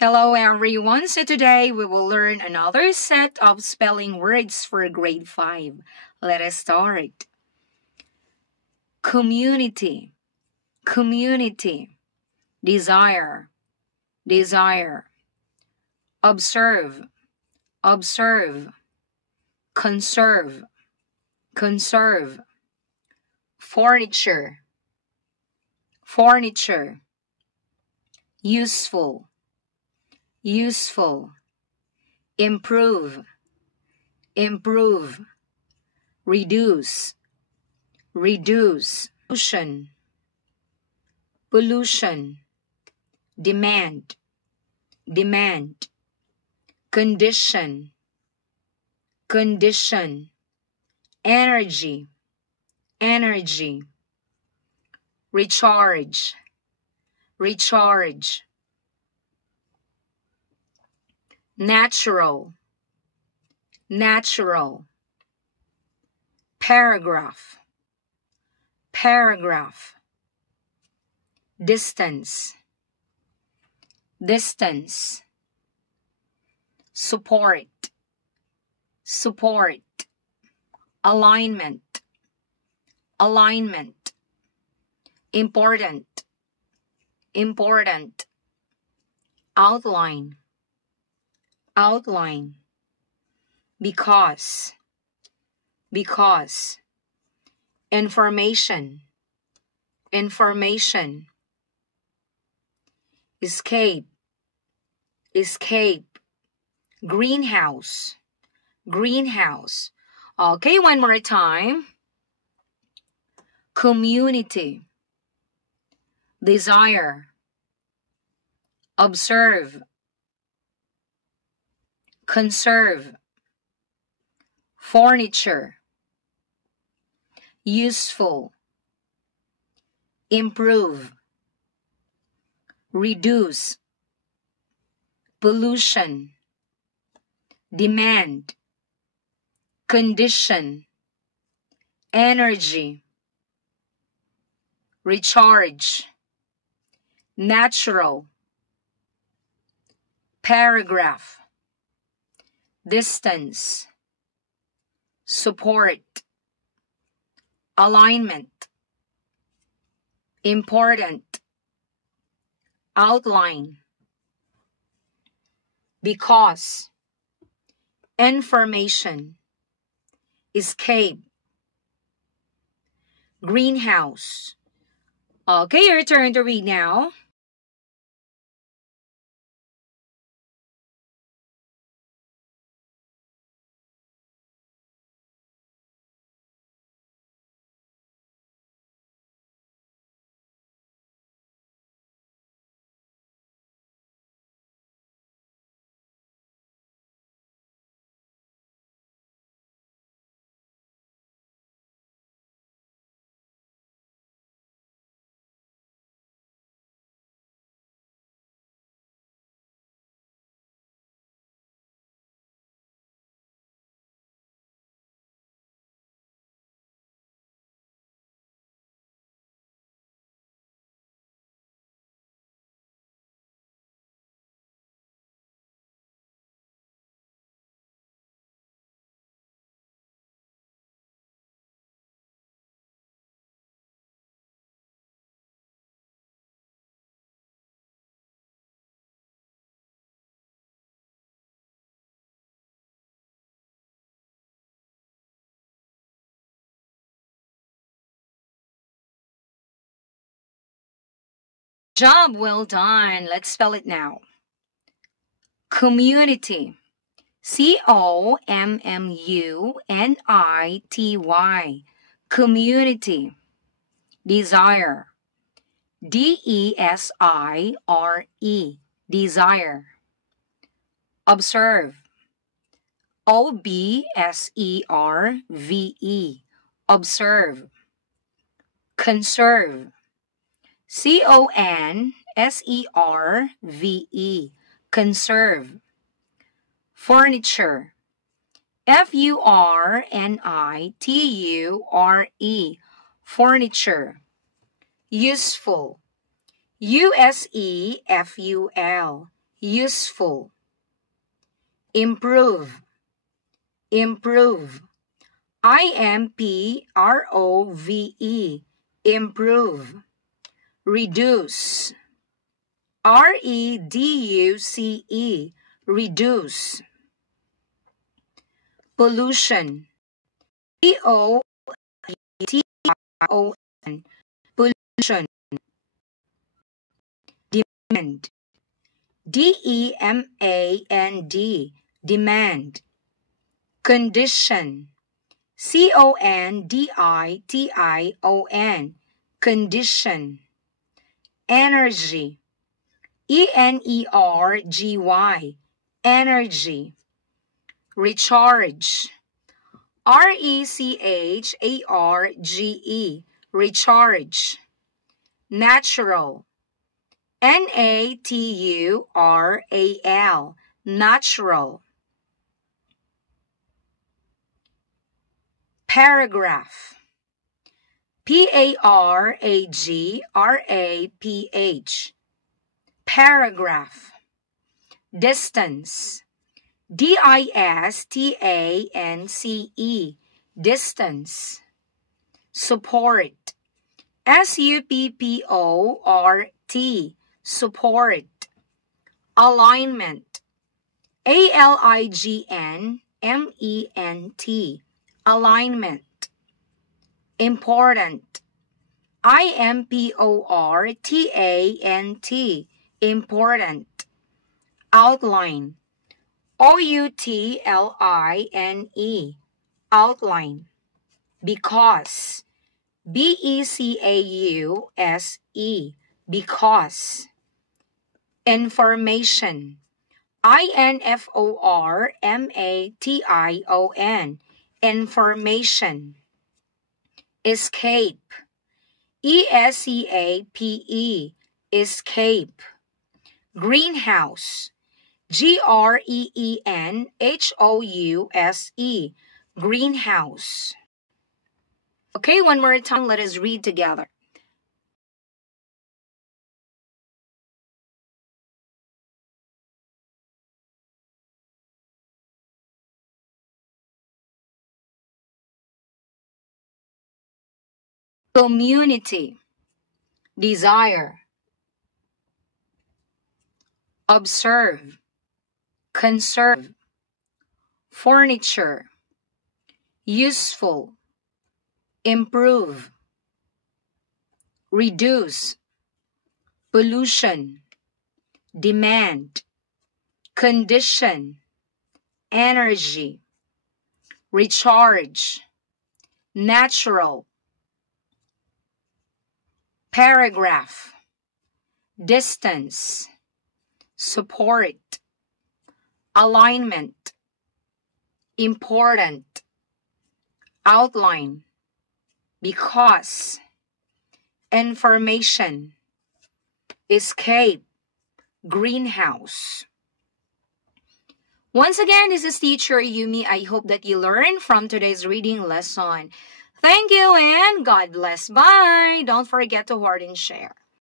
Hello everyone, so today we will learn another set of spelling words for grade 5. Let us start. Community, community. Desire, desire. Observe, observe. Conserve, conserve. Furniture, furniture. Useful, useful. Improve, improve. Reduce, reduce. Pollution, pollution. Demand, demand. Condition, condition. Energy, energy. Recharge, recharge. Natural, natural. Paragraph, paragraph. Distance, distance. Support, support. Alignment, alignment. Important, important. Outline, outline. Because, because. Information, information. Escape, escape. Greenhouse, greenhouse. Okay, one more time. Community, desire. Observe, conserve. Furniture, useful. Improve, reduce. Pollution, demand. Condition, energy. Recharge, natural. Paragraph, distance. Support, alignment. Important, outline. Because, information. Escape, greenhouse. Okay, your turn to read now. Job well done. Let's spell it now. Community, community. Community. Desire, desire. Desire. Observe, observe. Observe. Conserve, conserve. Conserve. Furniture, furniture. Furniture. Useful, useful. useful, improve, improve. IMPROVE, improve. Reduce, REDUCE, reduce. Pollution, POLUTION, pollution. Demand, DEMAND, demand. Condition, CONDITION, condition. Energy, ENERGY, energy. Recharge, RECHARGE, recharge. Natural, NATURAL, natural. Paragraph, PARAGRAPH, paragraph. Distance, DISTANCE, distance. Support, SUPPORT, support. Alignment, ALIGNMENT, alignment. Important, IMPORTANT, important. Outline, OUTLINE, outline. Because, BECAUSE, because. Information, INFORMATION, information. Escape, ESCAPE, escape. Greenhouse, GREENHOUSE, greenhouse. Okay, one more time, let us read together. Community, desire. Observe, conserve. Furniture, useful, improve. Reduce, pollution. Demand, condition. Energy. Recharge, natural. Paragraph, distance. Support, alignment. Important, outline. Because, information. Escape, greenhouse. Once again, this is Teacher Yumi. I hope that you learned from today's reading lesson. Thank you and God bless. Bye. Don't forget to heart and share.